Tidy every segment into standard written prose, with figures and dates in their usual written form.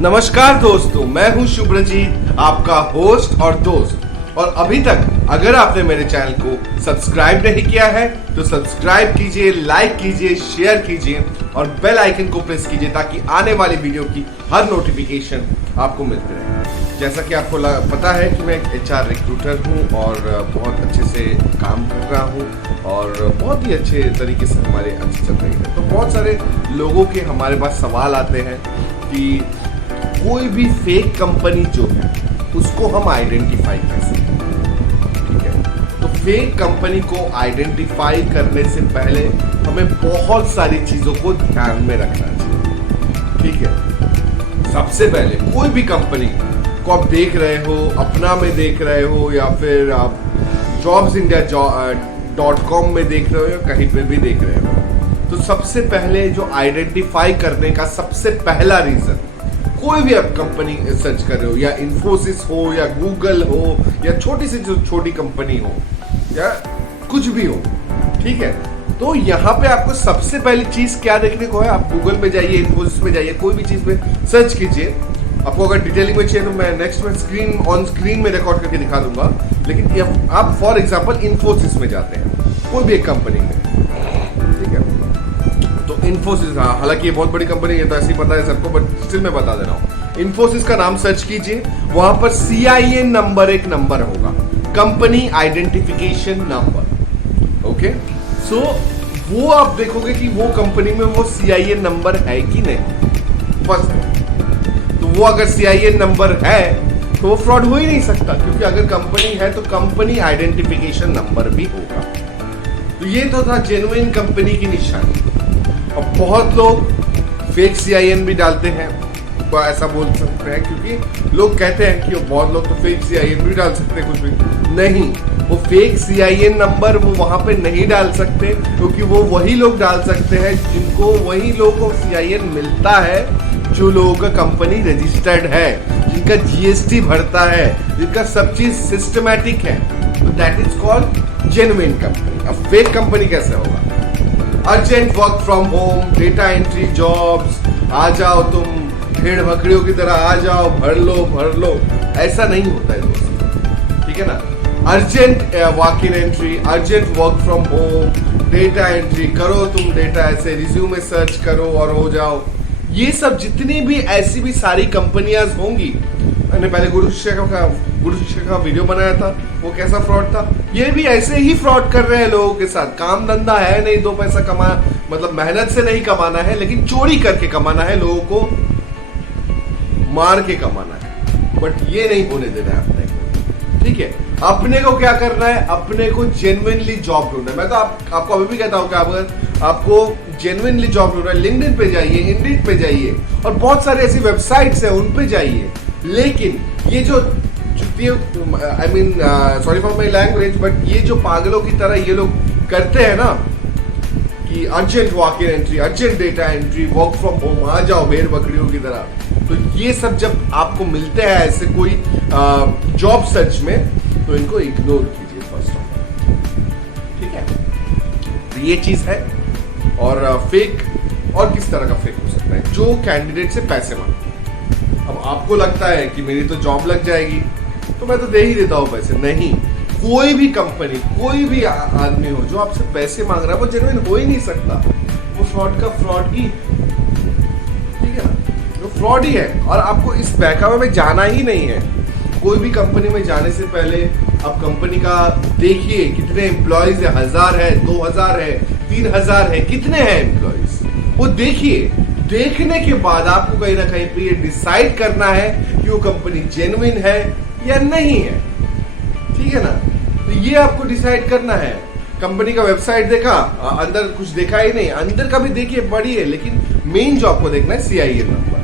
नमस्कार दोस्तों, मैं हूं शुभ्रजीत, आपका होस्ट और दोस्त। और अभी तक अगर आपने मेरे चैनल को सब्सक्राइब नहीं किया है तो सब्सक्राइब कीजिए, लाइक कीजिए, शेयर कीजिए और बेल आइकन को प्रेस कीजिए ताकि आने वाली वीडियो की हर नोटिफिकेशन आपको मिलती रहे। जैसा कि आपको पता है कि मैं एक HR रिक्रूटर हूं और बहुत अच्छे से काम कर रहा हूं और बहुत ही अच्छे तरीके से हमारे अच्छी चल रही है। तो बहुत सारे लोगों के हमारे पास सवाल आते हैं कि कोई भी फेक कंपनी जो है उसको हम आइडेंटिफाई कैसे करें। ठीक है, तो फेक कंपनी को आइडेंटिफाई करने से पहले हमें बहुत सारी चीजों को ध्यान में रखना चाहिए। ठीक है, सबसे पहले कोई भी कंपनी को आप देख रहे हो, अपना में देख रहे हो या फिर आप jobsindia.com में देख रहे हो या कहीं पर भी देख रहे हो, तो सबसे पहले जो आइडेंटिफाई करने का सबसे पहला रीजन, कोई भी आप कंपनी सर्च कर रहे हो, या इन्फोसिस हो या गूगल हो या छोटी से जो छोटी कंपनी हो या कुछ भी हो, ठीक है, तो यहाँ पे आपको सबसे पहली चीज क्या देखने को है, आप गूगल पे जाइए, इन्फोसिस पे जाइए, कोई भी चीज पे सर्च कीजिए। आपको अगर डिटेलिंग में चाहिए तो मैं नेक्स्ट में ऑन स्क्रीन में रिकॉर्ड करके दिखा दूंगा, लेकिन आप फॉर एग्जाम्पल इन्फोसिस में जाते हैं, कोई भी एक कंपनी में, ठीक है, तो इन्फोसिस, हालांकि ये बहुत बड़ी कंपनी है तो ऐसे ही पता है सबको, बट स्टिल मैं बता दे रहा हूँ। इन्फोसिस का नाम सर्च कीजिए, वहां पर CIN नंबर एक नंबर होगा, कंपनी आइडेंटिफिकेशन नंबर। ओके, सो वो आप देखोगे कि वो कंपनी में वो CIN नंबर है कि नहीं। फर्स्ट, तो वो अगर CIN नंबर है तो वो फ्रॉड हो ही नहीं सकता, क्योंकि अगर कंपनी है तो कंपनी आइडेंटिफिकेशन नंबर भी होगा। तो ये तो था जेन्युइन कंपनी की निशानी। और बहुत लोग फेक CIN भी डालते हैं, तो ऐसा बोल सकते हैं, क्योंकि लोग कहते हैं कि बहुत लोग तो फेक CIN भी डाल सकते हैं, कुछ भी नहीं। वो फेक CIN नंबर वो वहां पे नहीं डाल सकते, क्योंकि वो वही लोग डाल सकते हैं जिनको वही लोगों को CIN मिलता है, जो लोगों का कंपनी रजिस्टर्ड है, जिनका GST भरता है, जिनका सब चीज सिस्टमैटिक है, तो that is called genuine company. अब फेक कंपनी कैसे होगा? Urgent work from home, data entry jobs, आ जाओ तुम भेड़ बकरियों की तरह आ जाओ, भर लो, ऐसा नहीं होता है दोस्तों, ठीक है ना। Urgent walk in entry, urgent work from home, data entry करो, तुम डेटा ऐसे रिज्यूमे सर्च करो और हो जाओ। ये सब जितनी भी ऐसी भी सारी कंपनियां होंगी, मैंने पहले गुरु शिष्य का वीडियो बनाया था, वो कैसा फ्रॉड था, ये भी ऐसे ही फ्रॉड कर रहे हैं लोगों के साथ। काम धंधा है नहीं, दो पैसा कमा, मतलब मेहनत से नहीं कमाना है, लेकिन चोरी करके कमाना है, लोगों को मार के कमाना है, बट ये नहीं होने देना है अपने को। ठीक है, अपने को क्या करना है, अपने को जेन्युइनली जॉब ढूंढना है। मैं तो आपको अभी भी कहता हूं कि अगर आपको जेन्युइनली जॉब ढूंढना है, लिंक्डइन पे जाइए, इंडीड पे जाइए और बहुत सारे ऐसी वेबसाइट्स हैं उन पे जाइए। लेकिन ये जो I mean sorry for my language, but ये जो पागलों की तरह ये लोग करते हैं ना कि urgent walk in entry, urgent data entry, work from home, आ जाओ भेड़ बकरियों की तरह, तो ये सब जब आपको मिलते हैं ऐसे कोई जॉब सर्च में, तो इनको इग्नोर कीजिए फर्स्ट ऑफ ऑल। ठीक है, तो ये चीज है। और फेक, और किस तरह का फेक हो सकता है? जो कैंडिडेट से पैसे मांगते हैं। अब आपको लगता है कि मेरी तो जॉब लग जाएगी तो मैं तो दे ही देता हूँ पैसे। नहीं, कोई भी कंपनी, कोई भी आदमी हो जो आपसे पैसे मांग रहा है, वो जेन्युइन हो ही नहीं सकता, वो फ्रॉड का फ्रॉड ही, ठीक है ना, वो फ्रॉड ही है। और आपको इस बहकावे में जाना ही नहीं है। कोई भी कंपनी में जाने से पहले आप कंपनी का देखिए कितने एम्प्लॉयज है, 1000 है, 2000 है, 3000 है, कितने हैं एम्प्लॉयज, वो देखिए। देखने के बाद आपको कहीं ना कहीं पे ये डिसाइड करना है कि वो कंपनी जेन्युइन है या नहीं है, ठीक है ना। तो ये आपको डिसाइड करना है। कंपनी का वेबसाइट देखा, अंदर कुछ देखा ही नहीं, अंदर का भी देखिए बड़ी है, लेकिन मेन जो आपको देखना है CIN नंबर।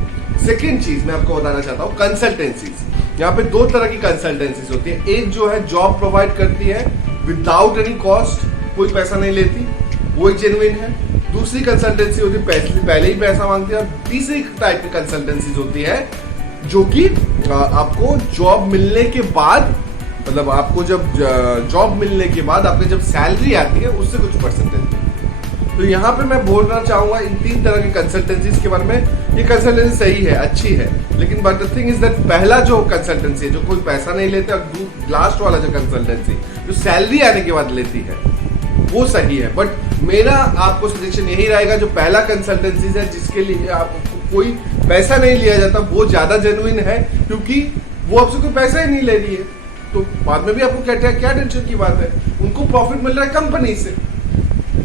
सेकेंड चीज मैं आपको बताना चाहता हूँ, कंसल्टेंसीज। यहाँ पे दो तरह की कंसल्टेंसीज होती है। एक जो है जॉब प्रोवाइड करती है विदाउट एनी कॉस्ट, कोई पैसा नहीं लेती, वो जेन्युइन है। दूसरी कंसल्टेंसी होती है पहले ही पैसा मांगती है। और तीसरी टाइप की कंसल्टेंसीज होती है जो कि आपको जॉब मिलने के बाद, मतलब आपको जब जॉब मिलने के बाद आपकी जब सैलरी आती है उससे कुछ परसेंटेज। तो यहाँ पे मैं बोलना चाहूंगा इन तीन तरह की कंसल्टेंसीज के बारे में ये कंसल्टेंसी सही है, अच्छी है, लेकिन but the thing is that पहला जो कंसल्टेंसी है जो कोई पैसा नहीं लेते और लास्ट वाला जो कंसल्टेंसी जो सैलरी आने के बाद लेती है वो सही है। बट मेरा आपको सजेशन यही रहेगा जो पहला कंसल्टेंसी है जिसके लिए आपको कोई पैसा नहीं लिया जाता वो ज्यादा जेन्युइन है, क्योंकि वो आपसे कोई पैसा ही नहीं ले रही है, तो बाद में भी आपको क्या टेंशन की बात है, उनको प्रॉफिट मिल रहा है कंपनी से,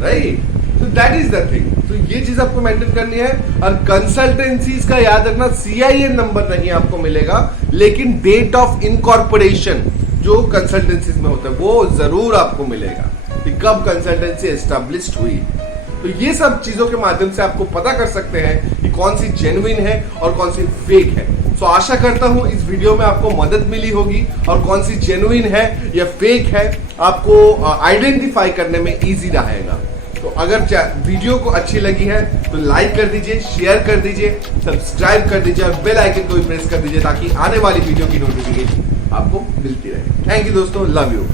राइट? तो दैट इज द थिंग। तो ये चीज आपको मेंटेन करनी है। और कंसल्टेंसीज का याद रखना, CIN नंबर नहीं आपको मिलेगा, लेकिन डेट ऑफ इनकॉर्पोरेशन जो कंसल्टेंसीज में होता है वो जरूर आपको मिलेगा कि कब कंसल्टेंसी एस्टेब्लिश्ड हुई। तो ये सब चीजों के माध्यम से आपको पता कर सकते हैं कि कौन सी जेन्युइन है और कौन सी फेक है। तो आशा करता हूं इस वीडियो में आपको मदद मिली होगी और कौन सी जेन्युइन है या फेक है आपको आइडेंटिफाई करने में इजी रहेगा। तो अगर वीडियो को अच्छी लगी है तो लाइक कर दीजिए, शेयर कर दीजिए, सब्सक्राइब कर दीजिए और बेल आइकन को भी प्रेस कर दीजिए ताकि आने वाली वीडियो की नोटिफिकेशन आपको मिलती रहे। थैंक यू दोस्तों, लव यू।